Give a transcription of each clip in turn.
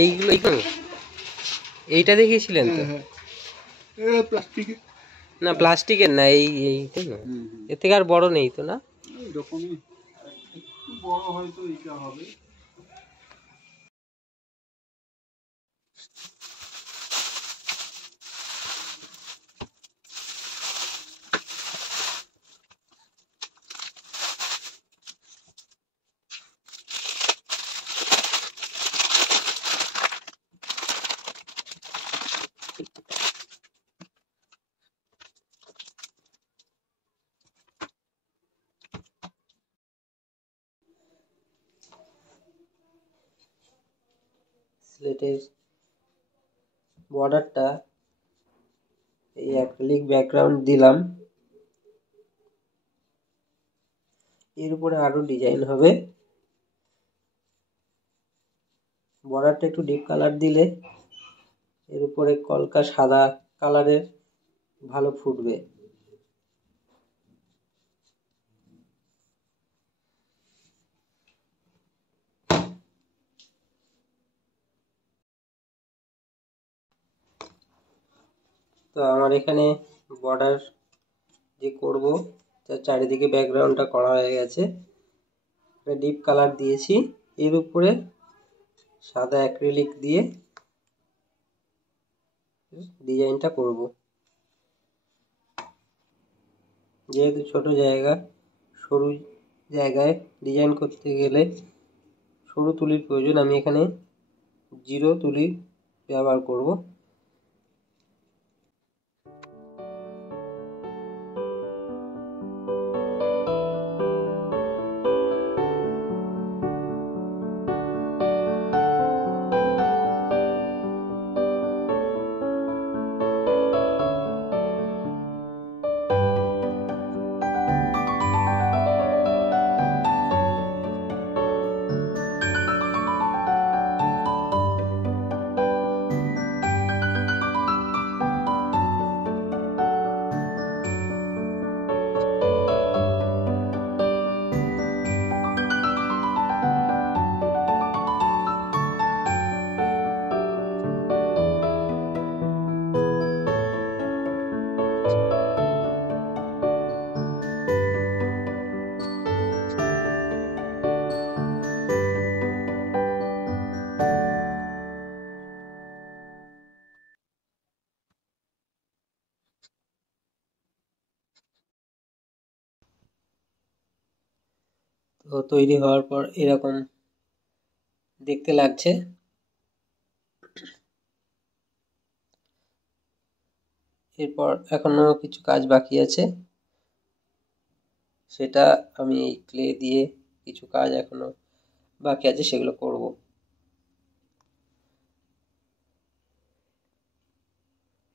এইগুলো এইটা দেখিয়েছিলেন তো? প্লাস্টিকের না প্লাস্টিকের না, এইটাই না, এর থেকে আর বড় নেই তো? না এরকমই একটু বড় হয়তো এটা হবে। স্লেটের বর্ডারটা এই অ্যাক্রিলিক ব্যাকগ্রাউন্ড দিলাম, এর উপরে আরো ডিজাইন হবে। বর্ডারটা একটু ডিপ কালার দিলে এর উপরে কলকা সাদা কালারের ভালো ফুটবে। তো আমার এখানে বর্ডার যে করব তার চারিদিকে ব্যাকগ্রাউন্ডটা করা হয়ে গেছে, ডিপ কালার দিয়েছি, এর উপরে সাদা অ্যাক্রিলিক দিয়ে ডিজাইনটা করব। যেহেতু ছোট জায়গা, সরু জায়গায় ডিজাইন করতে গেলে সরু তুলির প্রয়োজন, আমি এখানে 0 তুলি ব্যবহার করব। তো তৈরি হওয়ার পর এরকম দেখতে লাগছে। এরপর এখনো কিছু কাজ বাকি আছে, সেটা আমি এই ক্লে দিয়ে কিছু কাজ এখনো বাকি আছে, সেগুলো করব।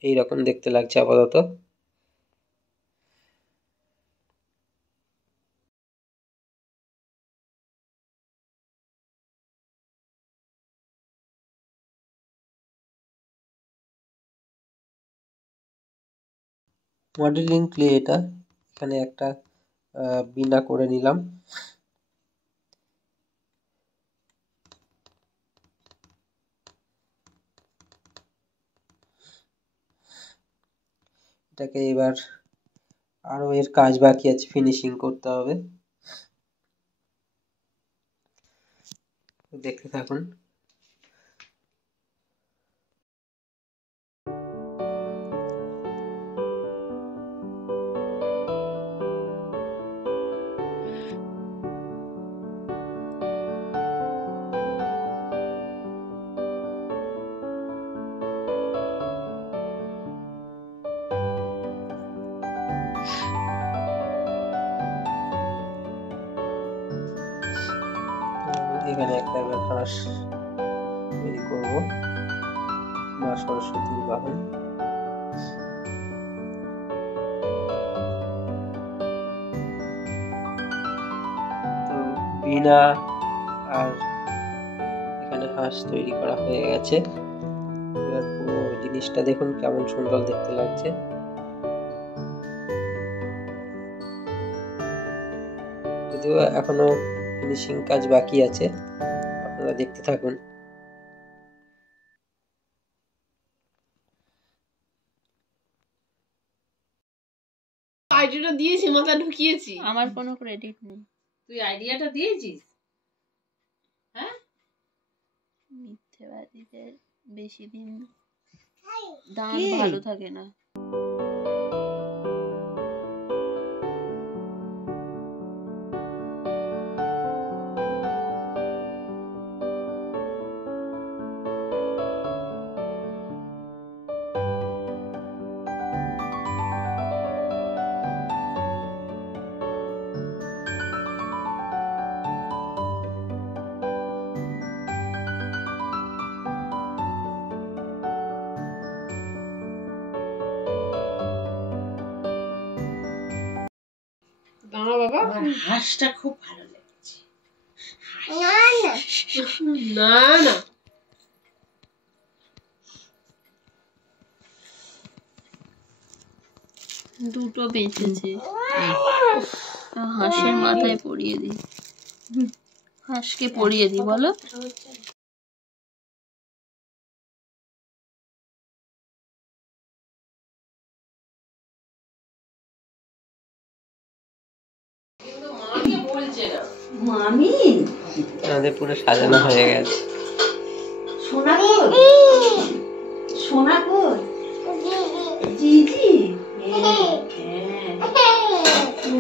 এইরকম দেখতে লাগছে আপাতত। মডেলিং ক্লে এটা, এখানে একটা বিনা করে নিলাম। এটাকে এবার আরো এর কাজ বাকি আছে, ফিনিশিং করতে হবে, দেখতে থাকুন। এখানে একটা হাঁস তৈরি করব, মা সরস্বতীর বাহন। তো বিনা আর এখানে হাঁস তৈরি করা হয়ে গেছে। এবার পুরো জিনিসটা দেখুন কেমন সুন্দর দেখতে লাগছে। যদিও এখনো ফিনিশিং কাজ বাকি আছে, আপনারা দেখতে থাকুন। আইডিয়াটা দিয়েছি, মাথা ঢুকিয়েছি। আমার কোনো ক্রেডিট নেই। তুই আইডিয়াটা দিয়েছিস? হ্যাঁ, মিথ্যেবাদীদের বেশি দিন দান ভালো থাকে না। দাঁড়া বাবা, আমার হাঁসটা খুব ভালো লেগেছে। না না, দুটো বেঁচেছে, হাঁসের মাথায় পরিয়ে দিই। হাঁসকে পরিয়ে দিই বলো। কিন্তু মাকে বলছে না। মামি আমাদের পুরো সাজানো হয়ে গেছে। সোনা কই? সোনা কই? জিজি হ্যাঁ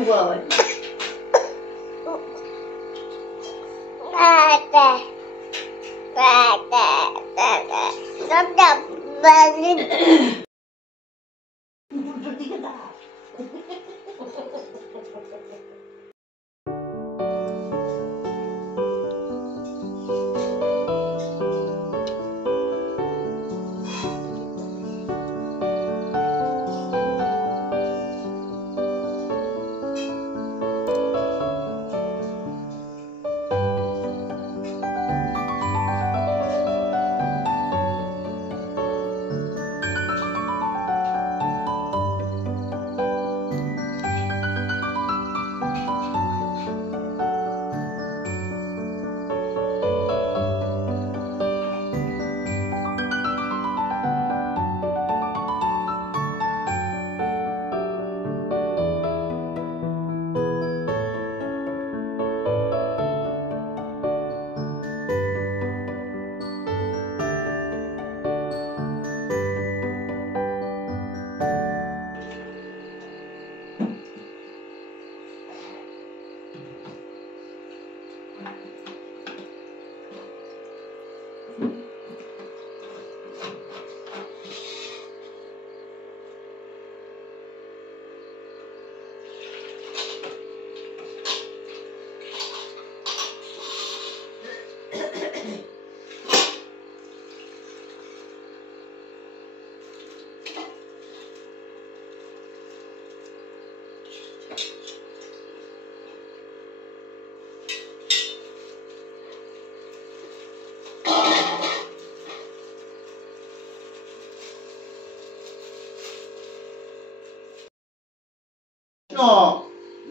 বাবা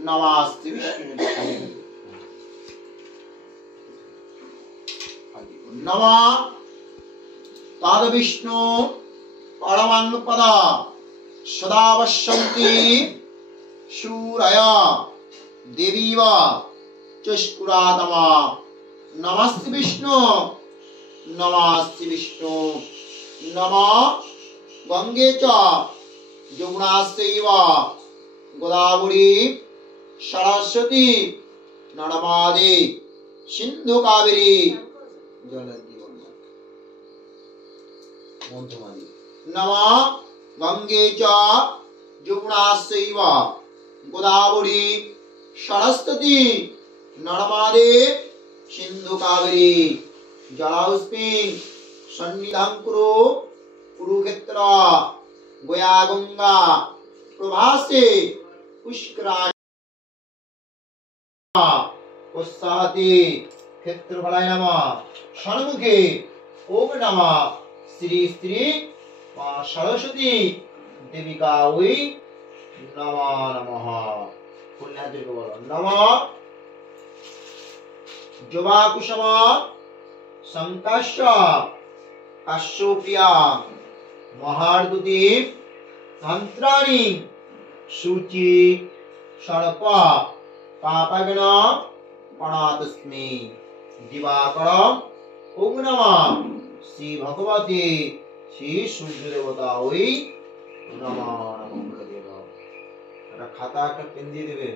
नमस्ते विष्णु नमः ताद विष्णु परमान्नपदा सदा पश्यन्ति शूरया देवीवा चष्कुरातमा नमस्ते विष्णु नमः गंगे च यमुनास्यैव गोदावरी सरस्वती नर्मदे सिंधु कावेरी नमः गंगे च यमुनास्यैव गोदावरी सरस्वती नर्मदे सिंधु कावेरी जलास्मिन् सन्निधां कुरु कुरुक्षेत्र गया गंगा प्रभासे पुष्कराणि उत्साहते क्षेत्रफलाय नमः षण्मुखे ओम नमः श्री श्री मां सरस्वती देविका वै नमः पुण्याद्रि को बोलो नमः जवा कुसुम संकाश काश्यप्रिया महारदुति मंत्राणि शुचि सर्प पापविन प्रणतस्मि दिवाकरम ओम नमः श्री भगवती श्री सूर्य देवता ওই নমঃ নমঃ বলে দেব। একটা খাতা একটা পেন দিয়ে দেবে।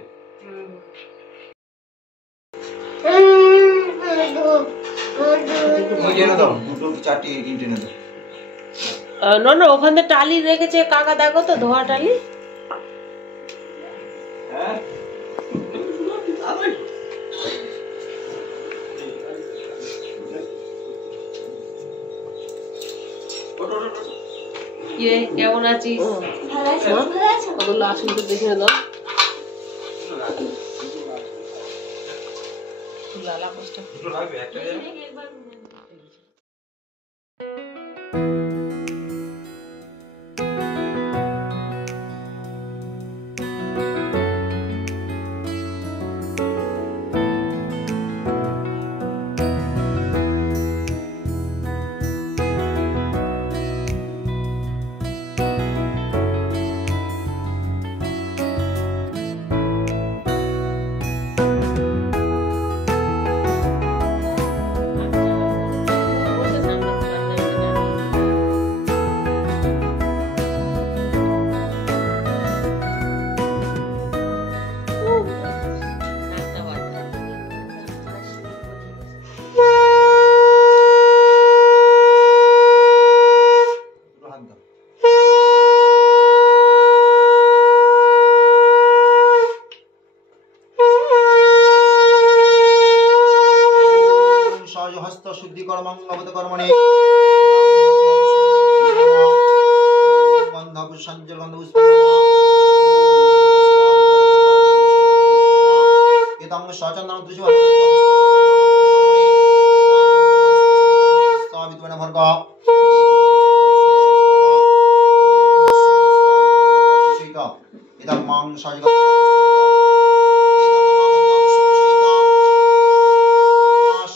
না না ওখানে টালি রেখেছে কাকা, দেখো তো ধোয়া টালি। কিরে কেমন আছিস? লাস্ট মিনিট দেখে দাও। লালা কষ্ট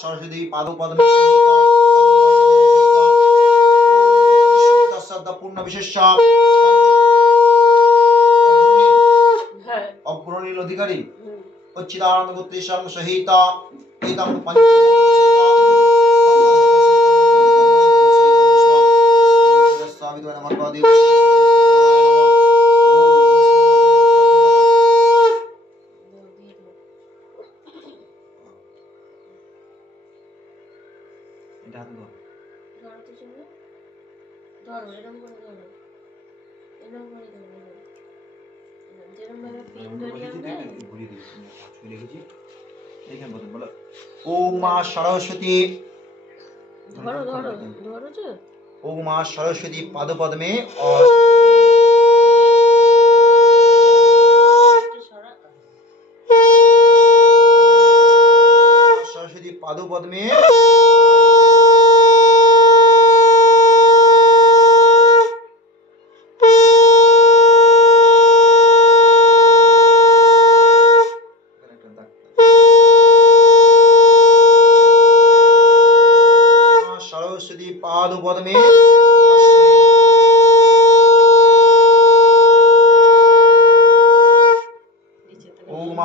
सरस्वती पादपद्म पूर्ण विशेष अग्रणील अधिकारी उच्चिदानंद गोत्रेशं सहित एतं ओम मां सरस्वती ओम मां सरस्वती पादपद्मे और सरस्वती पादपद्मे पादपद में ओम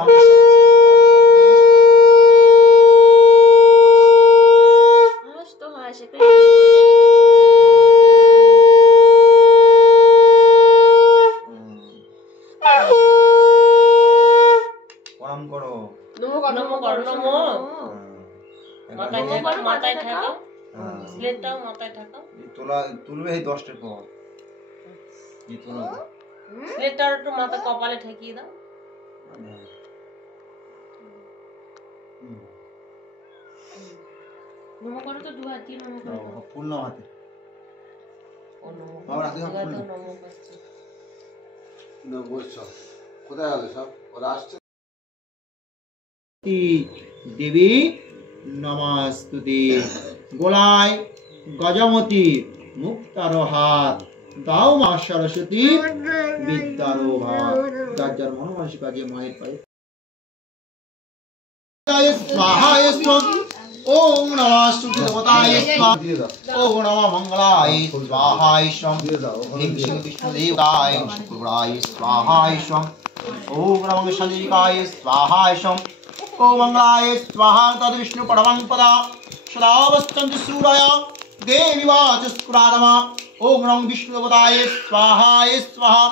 प्रणाम करो नमो करो नमो माথায় ঠাকো স্লেটটাও মাথায় ঠাকো এই তোলা তুলবে এই 10টার পর এই তোলা স্লেটটা একটু মাথা কপালে ঠেকিয়ে দাও নমো করো তো দু হাত দিয়ে নমো করো ফুল না হাতে ও নমো বাবা হাতে ফুল নমো করছে নমো সব কোথায় গেল সব ওরা আসছে देवी नमस्तुते गोलाय गजमती मुक्तारो हाथ दाओ मा सरस्वती विद्यारो भाव जाजार मनोमानसिक काजे माয়ের পায়ে स्वाहा ओम नमः सूर्यदेवताय स्वाहा দিয়ে দাও ओम नमः मंगलाय स्वाहाय स्वम দিয়ে দাও ওখানে ह्रीं দিয়ে श्रीं দাও। विष्णुदेवाय शुक्राय स्वाहाय स्वम ओम नमः शनिकाय स्वाहाय स्वम ओम मंगलाय स्वाहा तद विष्णु परमं पदा सदावस्तंत सूरय देवी वाचस्कुरादमा ओम नमः विष्णुदेवताय स्वाहाय स्वाहा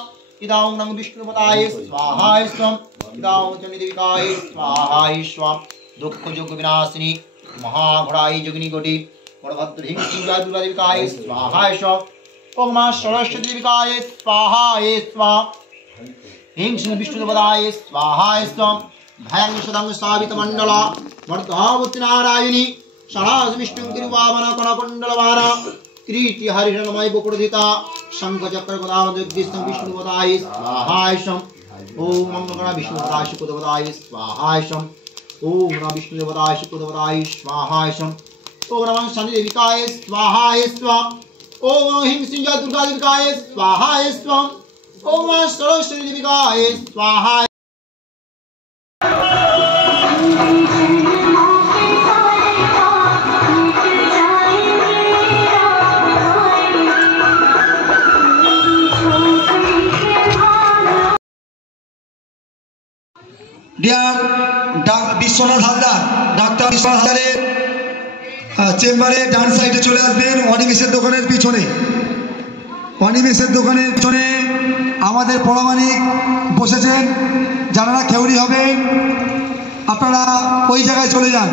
इदां नमः विष्णुदेवताय स्वाहाय स्वम इदां जनिदेविकाय स्वाहाय स्वम दुःख जोग विनाशिनी महाघोड़ाई जोगिनी कोटि वरभद्र ह्रीं श्रीं दुर्गादेविकाय स्वाहाय स्वम ओम नमः सरस्वती देविकाय स्वाहाय स्वाहा ह्रीं श्रीं विष्णुदेवताय स्वाहाय स्वम भयं सदं सावित मंडल वर्धावति नारायणी सराज विष्णु तिरुवामन कणकुंडलवान कृति हरिणमय बकुड़िता शंख चक्र गदावद्विष्णु विष्णुदेवताय स्वाहाय स्वम ओम मंगल विष्णुदेवताय शुक्रदेवताय स्वाहाय स्वम ओम नमः विष्णुदेवताय शुक्रदेवताय स्वाहाय स्वम ओम नमः शनिदेविकाय स्वाहाय स्वम ओम ह्रीं श्रीं दुर्गादेविकाय स्वाहाय स्वम ओम नमः सरस्वती देविकाय स्वाहा ডিয়ার বিশ্বনাথ হালদার, ডাক্তার বিশ্বনাথ হালদারের চেম্বারে ডান সাইডে চলে আসবেন। অনিমেষের দোকানের পিছনে, অনিমেষের দোকানের পিছনে আমাদের পরামানিক বসেছেন। যারা খেউরি হবে আপনারা ওই জায়গায় চলে যান।